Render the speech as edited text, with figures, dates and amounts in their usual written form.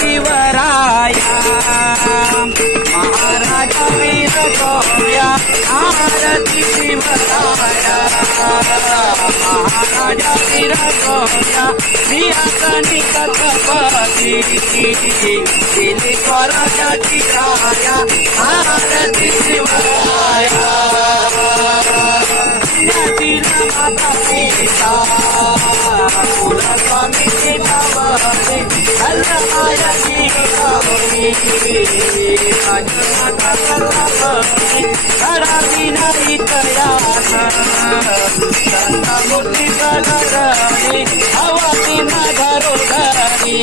शिवराया महाराजा वीर गोया आरती शिवराया महाराजा वीर गोया सिंहासनी कथपती दिली स्वराजाची राया आरती शिवराया माता पिता कुलस्वामी चितावती अल्लामाया राजमाता सर्वपती खरा विनायक संत मूर्ती कलरणी हवा घरोघरी